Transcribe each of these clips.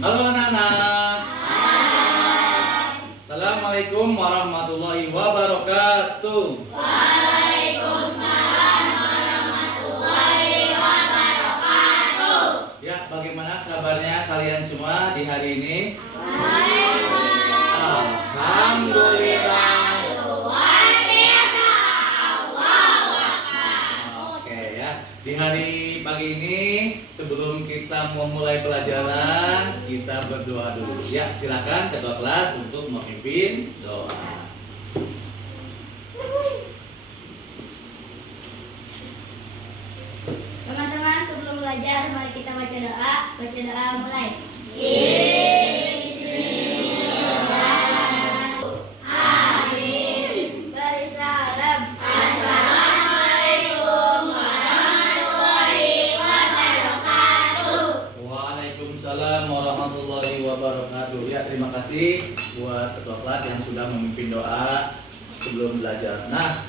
Halo anak-anak. Assalamualaikum warahmatullahi wabarakatuh. Waalaikumsalam warahmatullahi wabarakatuh. Ya, bagaimana kabarnya kalian semua di hari ini? Baik. Alhamdulillah. Luar biasa. Allahu Akbar. Oke ya, di hari pagi ini sebelum kita memulai pelajaran, kita berdoa dulu. Ya, silakan ketua kelas untuk memimpin doa. Teman-teman, sebelum belajar, mari kita baca doa. Baca doa mulai. Amin. Beri salam. Assalamualaikum warahmatullahi wabarakatuh. Waalaikumsalam warahmatullahi wabarakatuh. Ya, terima kasih buat ketua kelas yang sudah memimpin doa sebelum belajar. Nah,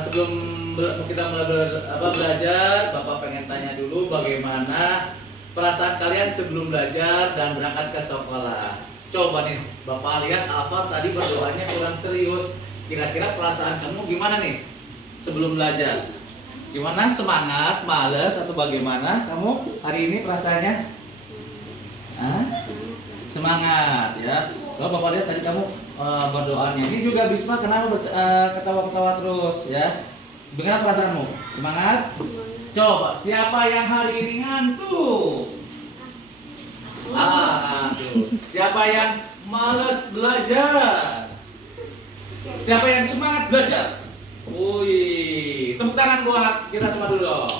sebelum kita mulai belajar, Bapak pengen tanya dulu bagaimana perasaan kalian sebelum belajar dan berangkat ke sekolah. Coba nih, Bapak lihat Alfa tadi berdoanya kurang serius. Kira-kira perasaan kamu gimana nih sebelum belajar? Gimana, semangat, males, atau bagaimana kamu hari ini perasaannya? Hah? Semangat ya. Kalau Bapak lihat tadi kamu berdoanya. Ini juga Bisma kenapa ketawa-ketawa terus ya? Bagaimana perasaanmu? Semangat? Coba, siapa yang hari ini ngantuk? Tuh. Siapa yang males belajar? Siapa yang semangat belajar? Wih, tepuk tangan buat kita semua dulu dong.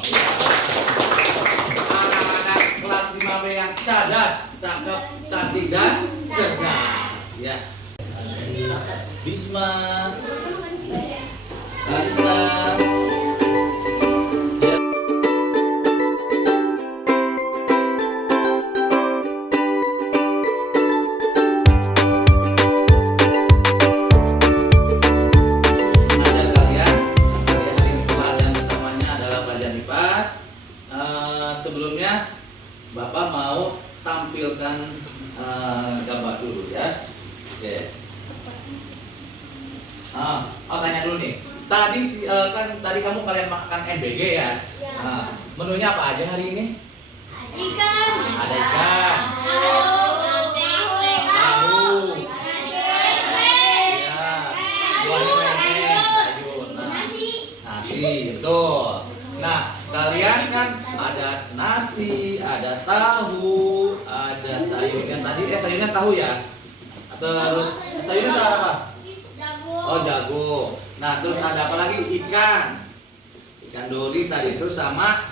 Anak-anak kelas 5B yang cerdas, cakep, cantik dan cerdas. Ya. Bisma, Arisa. Sebelumnya Bapak mau tampilkan gambar dulu ya. Oke. Tanya dulu nih. Tadi tadi kamu kalian makan MBG ya? Menunya apa aja hari ini? Ikan. Ada ikan. Tahu. Ya. Buahnya sayur. Nasi, betul. Nah, kalian kan ada nasi, ada tahu, ada sayurnya tadi. Sayurnya tahu ya? Terus sayurnya apa? Oh, jagung. Nah, terus ada apa lagi? Ikan. Ikan dori tadi itu sama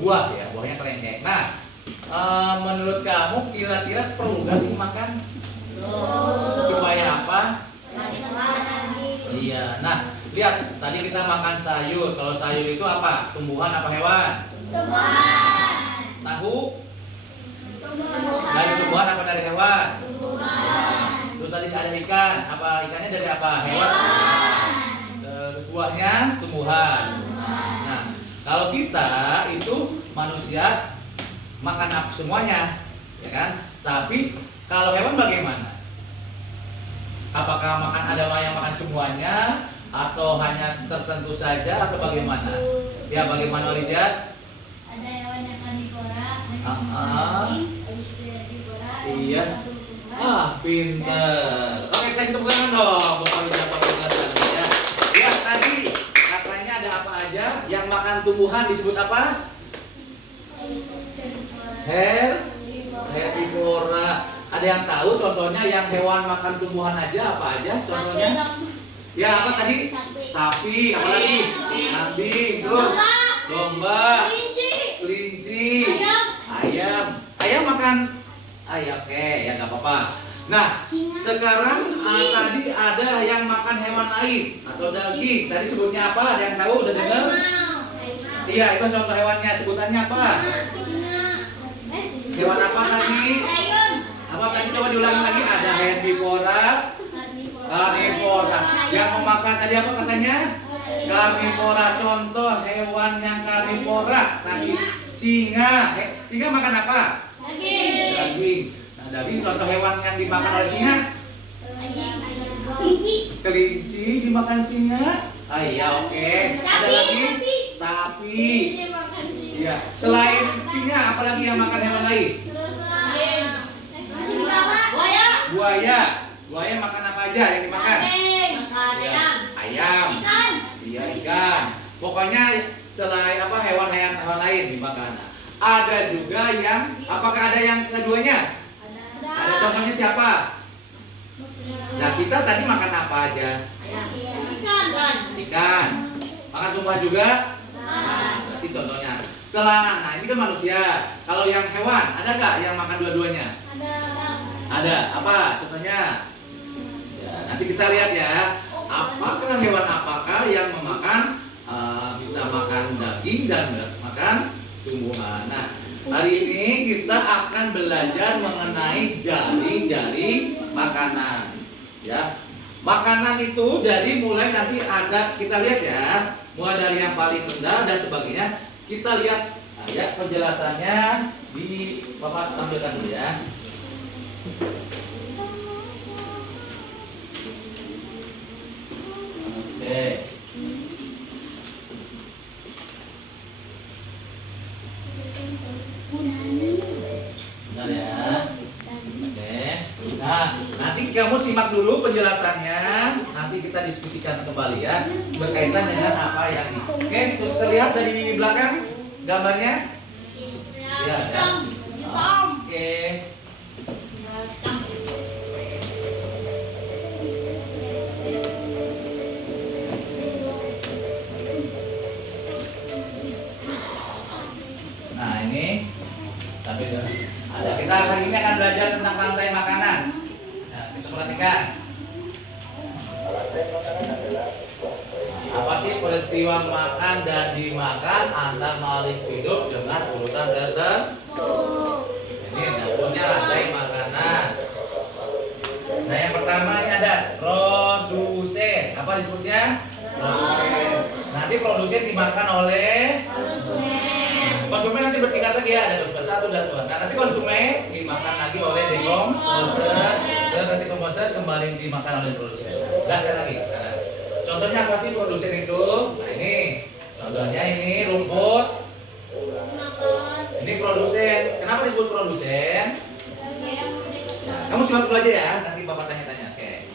buah ya, buahnya kelengkeng. Nah, menurut kamu kira-kira perlu nggak sih makan? Supaya apa? Iya. Nah, lihat tadi kita makan sayur. Kalau sayur itu apa? Tumbuhan apa hewan? Tumbuhan. Tahu? Dari tumbuhan apa dari hewan? Terus tadi ada ikan. Apa ikannya dari apa? Hewan. Terus buahnya tumbuhan. Nah, kalau kita itu manusia makan apa semuanya, ya kan? Tapi kalau hewan bagaimana? Apakah ada yang makan semuanya atau hanya tertentu saja atau bagaimana? Ya, bagaimana Rijat? Ada hewan yang karnivora, Iya. Pinter. Oke, kasih tepuk tangan dong buat Rijat penjelasannya ya. Ya, tadi katanya ada apa aja yang makan tumbuhan disebut apa? Herbivora. Ada yang tahu contohnya yang hewan makan tumbuhan aja apa aja contohnya? Ya, apa tadi? Sapi, apa lagi? Kambing, terus domba, kelinci, ayam. Ayam makan ayam, oke, ya nggak apa-apa. Nah, sekarang tadi ada yang makan hewan lain atau daging. Tadi sebutnya apa? Ada yang tahu? Udah dengar? Iya, itu contoh hewannya. Sebutannya apa? Hewan apa tadi? Apa tadi? Coba diulangi lagi. Ada herbivora, karnivora. Yang memakan tadi apa katanya? Karnivora. Contoh hewan yang karnivora tadi singa. Singa makan apa? Daging. daging. Nah, daging contoh hewan yang dimakan oleh singa. Kelinci. Kelinci dimakan singa. Ah iya, oke. Ada lagi? Sapi. Iya. Selain singa, apalagi yang makan hewan lain? Buaya. Buaya makan apa aja yang dimakan? Iya. Ayam. Iya, ikan. Pokoknya selain apa hewan lain dimakan. Nah, ada juga yang apakah ada yang keduanya? Ada contohnya siapa? Nah, kita tadi makan apa aja? Ikan. Makan tumpah juga? Berarti contohnya. Nah ini kan manusia. Kalau yang hewan, ada nggak yang makan dua-duanya? Ada. Apa contohnya? Ya, nanti kita lihat ya. Apakah hewan apakah yang memakan bisa makan daging dan makan tumbuhan? Nah, hari ini kita akan belajar mengenai jaring-jaring makanan. Ya, makanan itu jadi mulai nanti ada kita lihat ya, mulai dari yang paling rendah dan sebagainya. Kita lihat ya penjelasannya di Bapak tampilkan dulu ya. Oke. Bentar ya. Oke. Nah, nanti kamu simak dulu penjelasannya. Nanti kita diskusikan kembali ya berkaitan dengan apa yang ini. Oke, terlihat dari belakang gambarnya? Ya, ya. Oke. Nah, ini tapi ada kita hari ini akan belajar tentang rantai makanan. Nah, kita perhatikan. Apa sih peristiwa makan dan dimakan antar makhluk hidup dengan urutan tertentu? Ini namanya rantai makanan. Nah, yang pertama ini ada produsen. Apa disebutnya? Produsen. Nanti produsen dimakan oleh konsumen nanti bertingkat lagi ya, ada konsumen 1 dan 2. Nah, nanti konsumen dimakan lagi oleh dekomposer dan nanti komposer kembali dimakan oleh produsen. Jelaskan lagi. Nah, contohnya apa sih produsen itu? Nah, ini contohnya ini rumput. Ini produsen. Kenapa disebut produsen? Nah, kamu simak dulu aja ya, nanti Bapak tanya-tanya. Oke.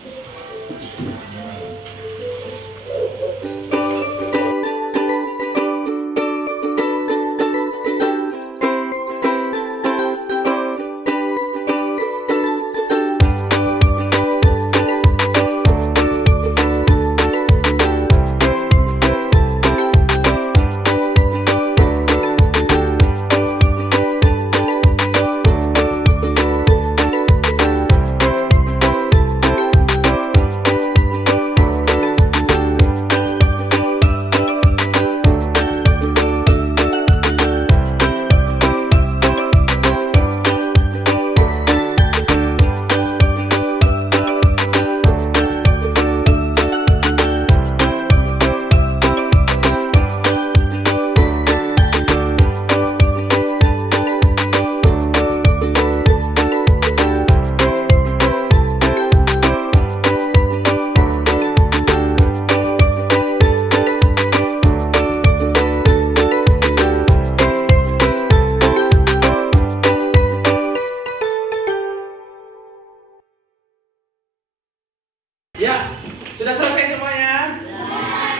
Ya, sudah selesai semuanya?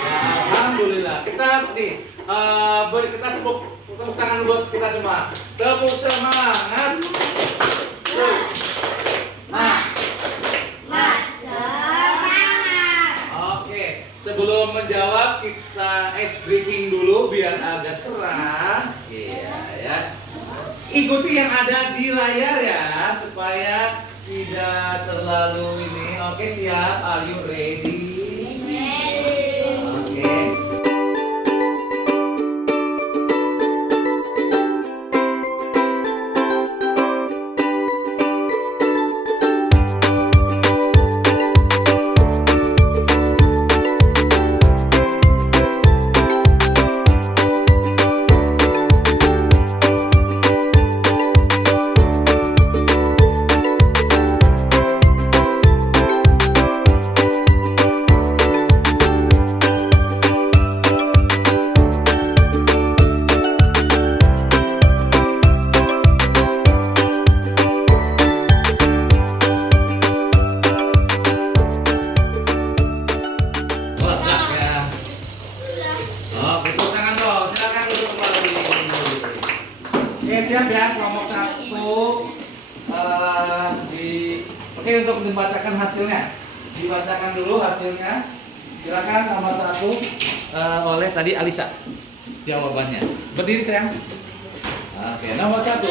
Ya, alhamdulillah. Kita kita tepuk tangan buat kita semua. Tepuk semangat. Oke, sebelum menjawab kita ice drinking dulu biar agak cerah. Iya ya. Ikuti yang ada di layar ya supaya tidak terlalu ini. Oke, siap. Are you ready? Oke. Oke, untuk dibacakan hasilnya. Dibacakan dulu hasilnya. Silakan nomor 1 oleh tadi Alisa. Jawabannya. Berdiri sayang. Oke, nomor 1.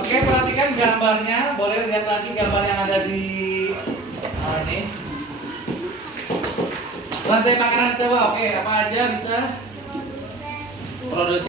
Oke, perhatikan gambarnya. Boleh lihat lagi gambar yang ada di ini. Lantai makanan sewa. Oke, apa aja Lisa? Produksi.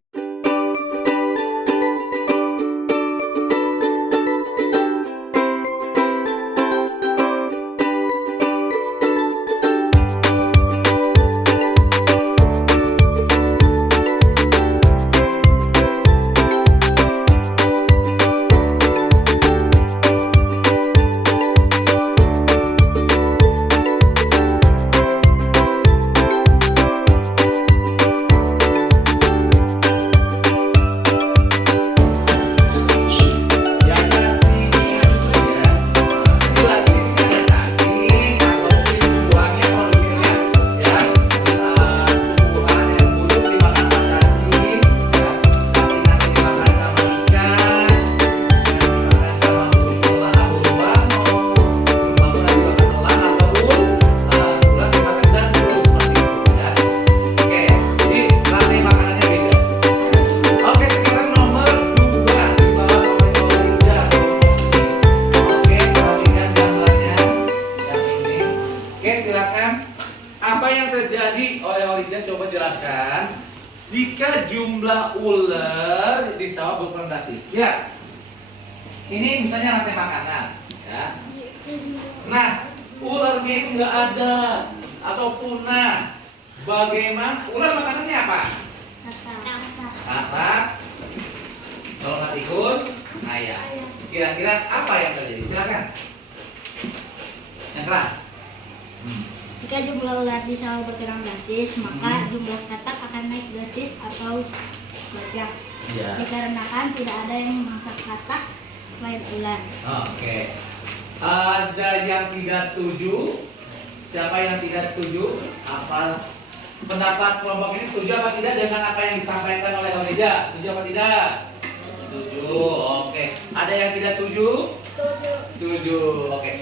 Jika jumlah ular di sawah berkurang drastis, ya. Ini misalnya rantai makanan, ya. Nah, ularnya itu nggak ada atau punah. Bagaimana? Ular makanannya apa? Katak. Kalau nggak tikus, ayam. Kira-kira apa yang terjadi? Silakan. Yang keras. Jika jumlah ular di sawah berkurang drastis, maka jumlah katak akan naik drastis atau banyak. Ya. Dikarenakan tidak ada yang memasak katak selain ular. Oke. Ada yang tidak setuju? Siapa yang tidak setuju? Apa pendapat kelompok ini, setuju apa tidak dengan apa yang disampaikan oleh Khadijah? Setuju apa tidak? Setuju. Oke. Ada yang tidak setuju? Setuju. Setuju. Oke.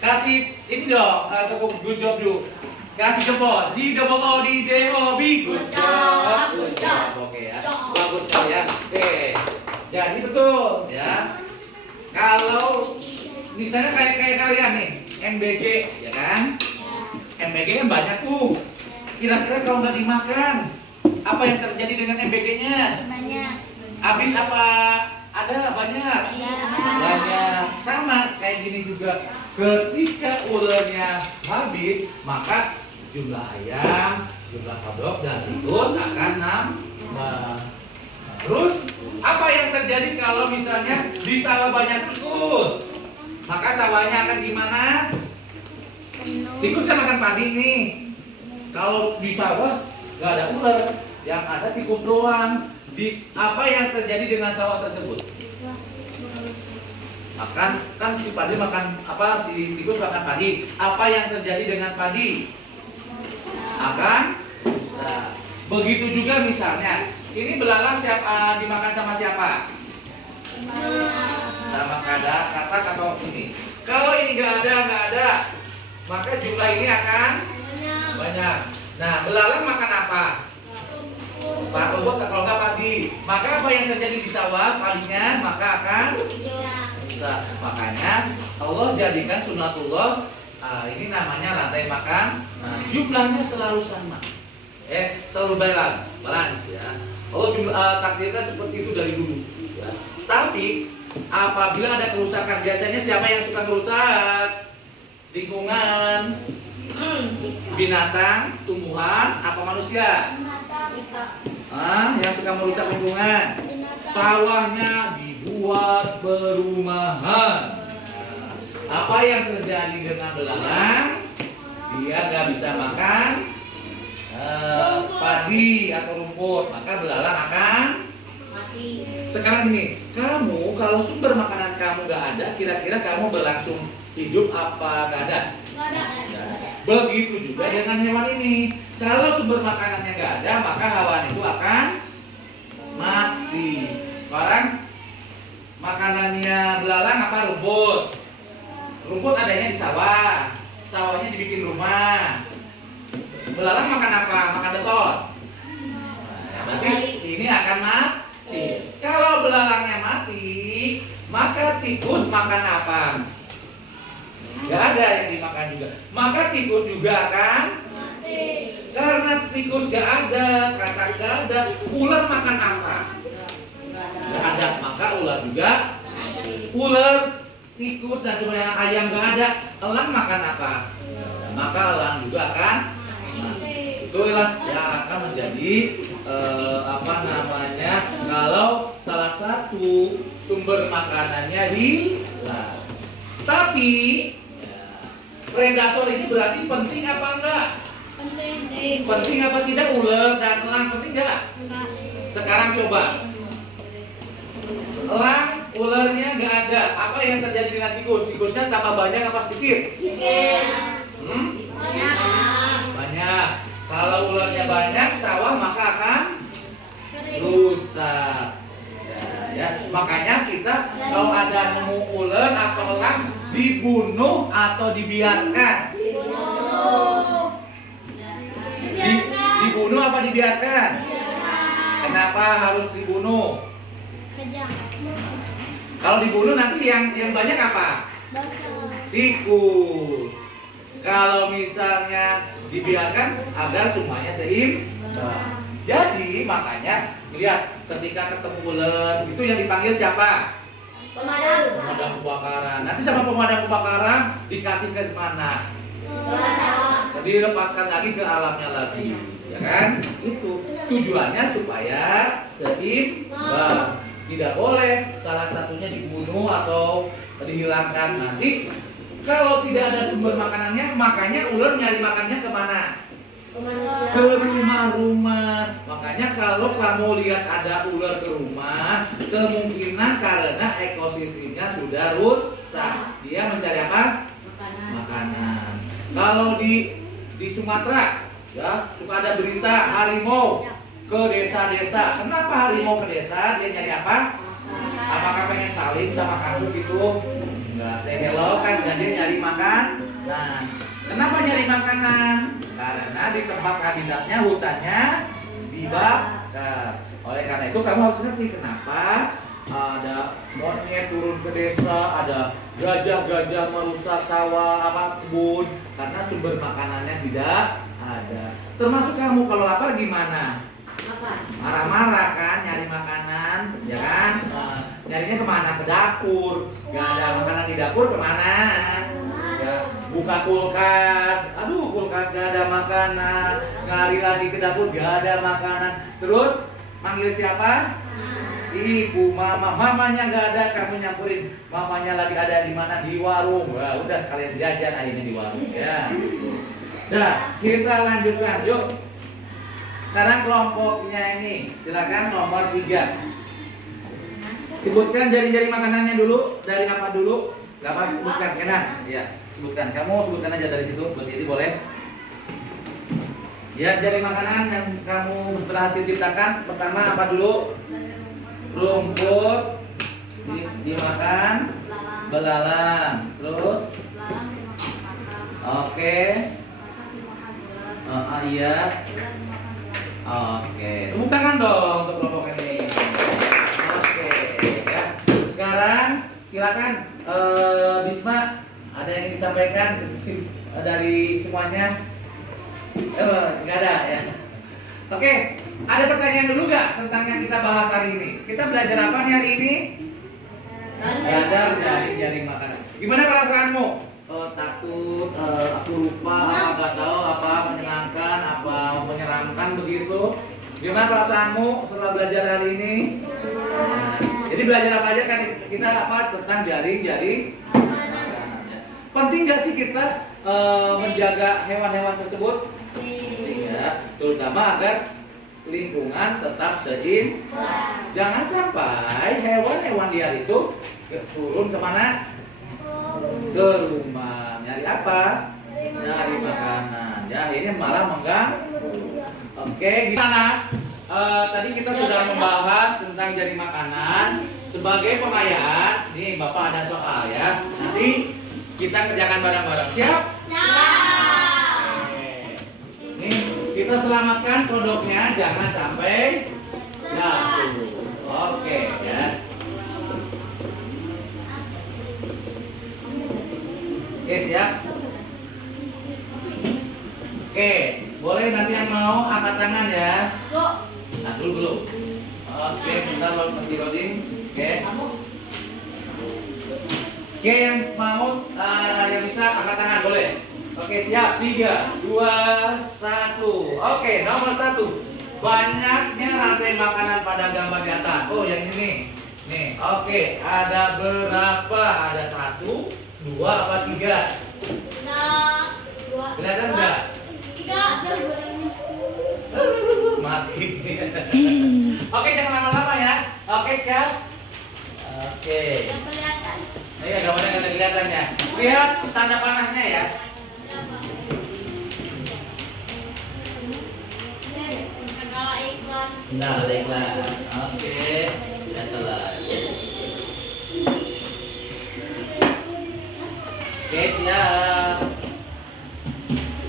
Kasih ini dong, tepuk good job dulu. Kasih jempol. Di double O, di J O, B. Good job. Good job. Oke ya. Bagus sekali ya. Oke. Jadi betul ya. Kalau misalnya kayak kalian nih, MBG ya kan? MBG kan banyak tuh. Kira-kira kalau nggak dimakan, apa yang terjadi dengan MBG-nya? Banyak. Habis apa? Ada banyak. Banyak. Sama kayak gini juga. Ketika ularnya habis, maka jumlah ayam, jumlah kodok dan tikus akan nambah. Terus apa yang terjadi kalau misalnya di sawah banyak tikus? Maka sawahnya akan gimana? Tikus kan makan padi nih. Kalau di sawah nggak ada ular, yang ada tikus doang. Apa yang terjadi dengan sawah tersebut? Makan, kan si padi makan apa, si tikus makan padi. Apa yang terjadi dengan padi? Akan rusak. Begitu juga misalnya, ini belalang siapa dimakan sama siapa? Sama katak atau ini. Kalau ini nggak ada, maka jumlah ini akan banyak. Nah, belalang makan apa? Rumput kalau nggak padi. Maka apa yang terjadi di sawah? Padinya maka akan rusak. Makanya Allah jadikan sunatullah. Ini namanya rantai makan. Nah, jumlahnya selalu sama. Selalu balance ya. Allah takdirkan seperti itu dari dulu. Ya. Tapi apabila ada kerusakan, biasanya siapa yang suka merusak? Lingkungan, binatang, tumbuhan, apa manusia? Yang suka merusak lingkungan. Sawahnya dibuat perumahan. Apa yang terjadi dengan belalang? Dia nggak bisa makan padi atau rumput, maka belalang akan mati. Sekarang ini, kamu kalau sumber makanan kamu nggak ada, kira-kira kamu berlangsung hidup apa nggak ada? Nggak ada. Begitu juga dengan hewan ini. Kalau sumber makanannya nggak ada, maka hewan itu akan mati. Sekarang makanannya belalang apa? Rumput. Rumput adanya di sawah. Sawahnya dibikin rumah. Belalang makan apa? Makan beton. Nah, berarti ini akan mati. Kalau belalangnya mati, maka tikus makan apa? Gak ada yang dimakan juga. Maka tikus juga akan mati. Karena tikus gak ada, kata gak ada, ular makan apa? Gak ada, maka ular juga. Ular, tikus dan semuanya ayam gak ada. Elang makan apa? Maka elang juga akan mati. Itulah yang akan menjadi apa namanya? Kalau salah satu sumber makanannya hilang. Tapi predator ini berarti penting apa enggak? Penting. Penting apa tidak ular dan elang penting enggak? Enggak. Sekarang coba. Elang, ularnya enggak ada. Apa yang terjadi dengan tikus? Tikusnya tambah banyak apa sedikit? Sedikit. Banyak. Kalau ularnya banyak, sawah maka akan rusak. Ya. Makanya kita kalau ada nemu ular atau elang dibunuh atau dibiarkan? Dibunuh apa dibiarkan? Kenapa harus dibunuh? Kalau dibunuh nanti yang banyak apa? Tikus. Kalau misalnya dibiarkan agar semuanya seimbang. Jadi makanya lihat ketika ketemu ular itu yang dipanggil siapa? Pemadam kebakaran. Nanti sama pemadam kebakaran dikasih ke mana? Jadi lepaskan lagi ke alamnya lagi, ya kan? Itu tujuannya supaya seimbang. Tidak boleh salah satunya dibunuh atau dihilangkan. Nanti kalau tidak ada sumber makanannya, makanya ular nyari makannya kemana? Ke rumah-rumah. Makanya kalau kamu lihat ada ular ke rumah, kemungkinan karena ekosistemnya sudah rusak. Dia mencari apa? Makanan. Kalau di Sumatera, ya suka ada berita harimau ke desa-desa. Kenapa harimau ke desa? Dia nyari apa? Apakah pengen saling sama kamu gitu? Enggak, saya hello kan, dan dia nyari makan. Nah, kenapa nyari makanan? Karena di tempat habitatnya, hutannya dibakar. Oleh karena itu kamu harus ngerti kenapa ada monyet turun ke desa, ada gajah-gajah merusak sawah, kebun, karena sumber makanannya tidak ada. Termasuk kamu kalau lapar gimana? Marah-marah kan, nyari makanan, ya kan? Nyarinya kemana? Ke dapur. Gak ada makanan di dapur, kemana? Ya, buka kulkas. Aduh, kulkas gak ada makanan. Lari lagi ke dapur, gak ada makanan. Terus manggil siapa? Ibu, mama. Mamanya gak ada, kamu nyampurin. Mamanya lagi ada di mana? Di warung. Wah, udah sekalian jajan akhirnya di warung. Ya. Nah, kita lanjutkan. Yuk. Sekarang kelompoknya ini, silakan nomor 3. Sebutkan jari-jari makanannya dulu. Dari apa dulu? Gak apa, sebutkan, Kenan. Iya, sebutkan. Kamu sebutkan aja dari situ. Berdiri boleh. Ya, jari makanan yang kamu berhasil ciptakan. Pertama apa dulu? Rumput. Dimakan. Belalang. Terus? Oke. Iya. Oke, tepuk tangan dong untuk kelompok ini. Oke, ya. Sekarang silakan Bisma, ada yang disampaikan dari semuanya? Nggak ada ya. Oke, ada pertanyaan dulu nggak tentang yang kita bahas hari ini? Kita belajar apa nih hari ini? Belajar jaring makanan. Gimana perasaanmu? Takut, aku lupa, nggak tahu apa menyenangkan, apa menyeramkan begitu. Gimana perasaanmu setelah belajar hari ini? Jadi belajar apa aja kan kita tentang jaring-jaring. Penting nggak sih kita menjaga hewan-hewan tersebut? Ya, terutama agar lingkungan tetap seimbang. Jangan sampai hewan-hewan liar itu turun kemana? Ke rumah. Nyari apa? Nyari makanan. Ya, ini malah mengganggu. Oke, gimana? Tadi kita sudah membahas tentang jaring makanan. Sebagai pengayaan, nih Bapak ada soal ya. Nanti kita kerjakan bareng-bareng. Siap? Siap. Oke. Nih, kita selamatkan kodoknya, jangan sampai jatuh. Oke, ya. Oke, siap? Oke, boleh nanti yang mau angkat tangan ya. Nah, dulu. Oke, sebentar baru masih loading. Oke. Oke, yang mau yang bisa angkat tangan boleh. Oke, siap. 3, 2, 1. Oke, nomor 1. Banyaknya rantai makanan pada gambar di atas. Oh, yang ini nih. Nih, oke. Ada berapa? Ada 1, 2, apa 3? Kelihatan enggak? Mati. Oke, jangan lama-lama ya. Oke, siap. Oke. Iya, gambarnya nggak ada kelihatannya. Lihat tanda panahnya ya. Nah, ada iklan. Oke, sudah selesai. Oke, siap.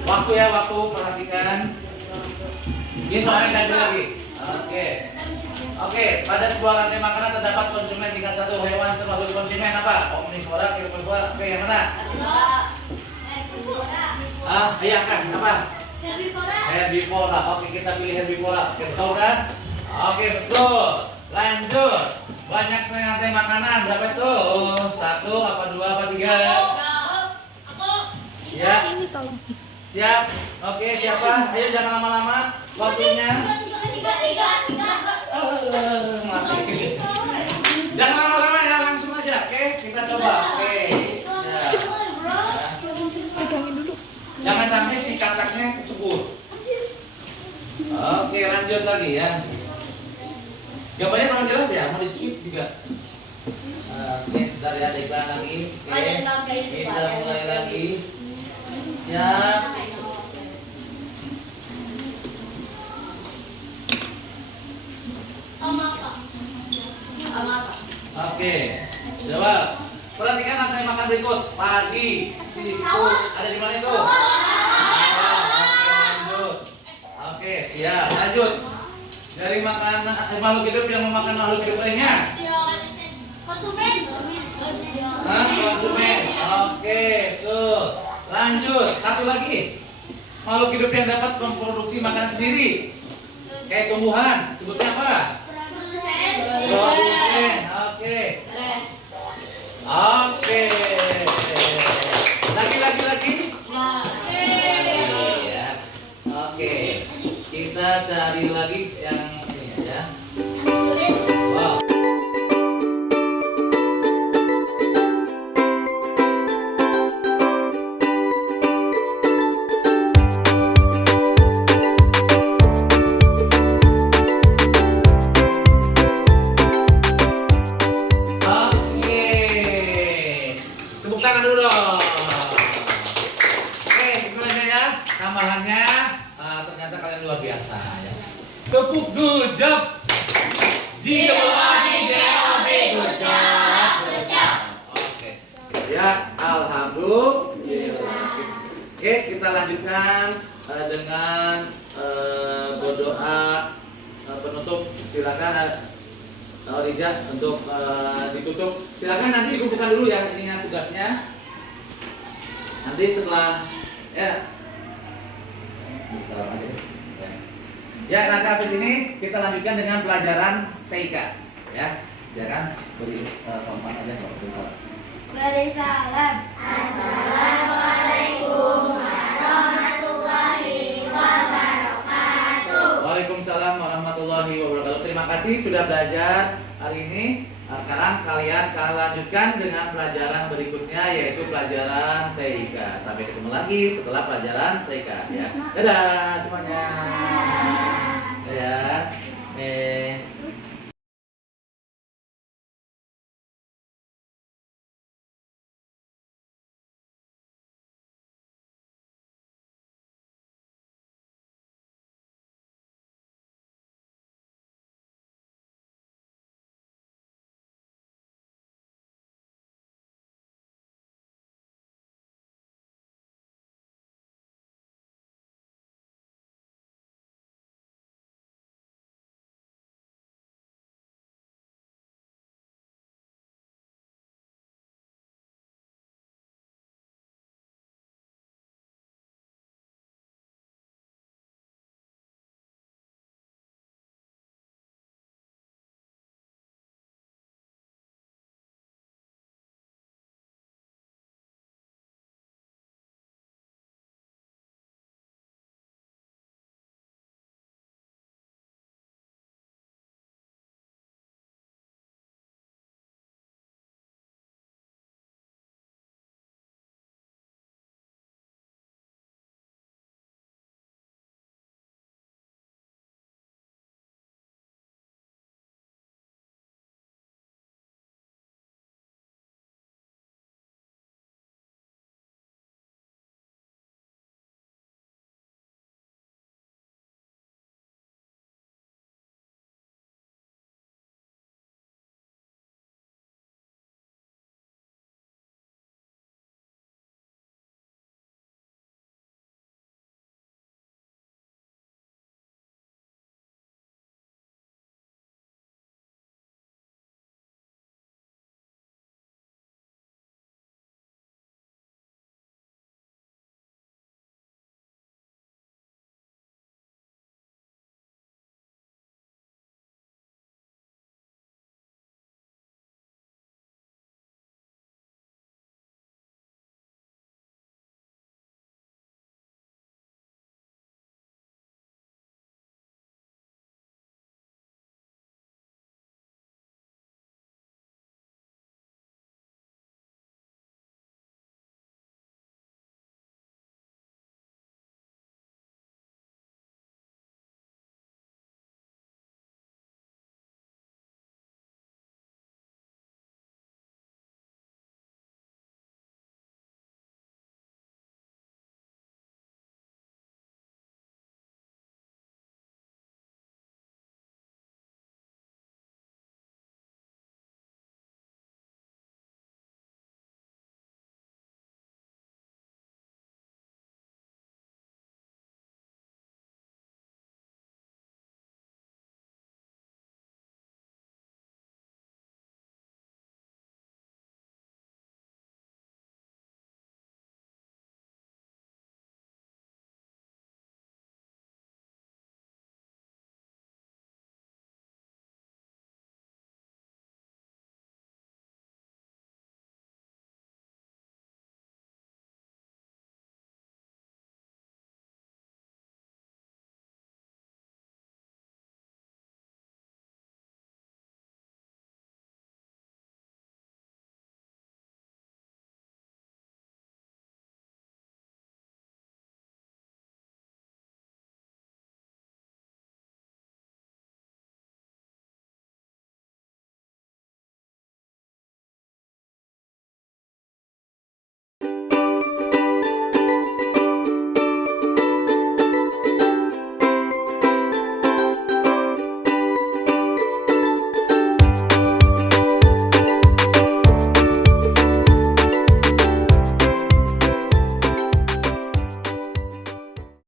Waktu ya, waktu perhatikan. Ini soalnya tadi lagi. Oke, pada sebuah rantai makanan terdapat konsumen tingkat 1 hewan termasuk konsumen apa? Omnivora, carnivora. Oke, yang mana? Iya kan? Apa? Herbivora. Oke, kita pilih herbivora. Oke, betul kan? Oke, betul. Lanjut. Banyak rantai makanan. Berapa itu? 1, apa 2, apa 3? Ya. Siap. Oke, siapa? Ayo jangan lama-lama. Waktunya. Jangan lama-lama ya, langsung aja. Oke, kita coba. Oke. Pegangin dulu. Jangan sampai si kataknya kecebur. Oke, lanjut lagi ya. Gambarnya kurang jelas ya, mau di skip juga. Oke, dari ada iklan lagi. Oke, kita mulai lagi. Siap. Oke, jawab. Perhatikan rantai makan berikut. Padi, seafood, ada di mana itu? Oke, lanjut. Oke, siap. Lanjut. Dari makanan makhluk hidup yang memakan makhluk hidup lainnya. Konsumen. Oke, tuh. Lanjut. Satu lagi. Makhluk hidup yang dapat memproduksi makanan sendiri. Kayak tumbuhan. Sebutnya apa? Produsen. Oke. Oke. Lagi. Ya. Oke. Kita cari lagi yang ini ya. Wow. Tangan dulu dong. Oke, itu aja ya. Tambahannya ternyata kalian luar biasa ya. Tepuk good job. Good job. Oke. Ya, alhamdulillah. Oke, kita lanjutkan dengan berdoa penutup. Silakan Rija untuk ditutup. Silakan nanti dikumpulkan dulu ya ininya tugasnya. Nanti setelah ya. Ya, nanti habis ini kita lanjutkan dengan pelajaran TIK ya. Silakan beri kompak aja kalau Beri salam. Assalamualaikum warahmatullahi wabarakatuh. Waalaikumsalam warahmatullahi wabarakatuh. Terima kasih sudah belajar hari ini. Sekarang kalian akan lanjutkan dengan pelajaran berikutnya yaitu pelajaran TIK. Sampai ketemu lagi setelah pelajaran TIK ya. Dadah semuanya. Ya.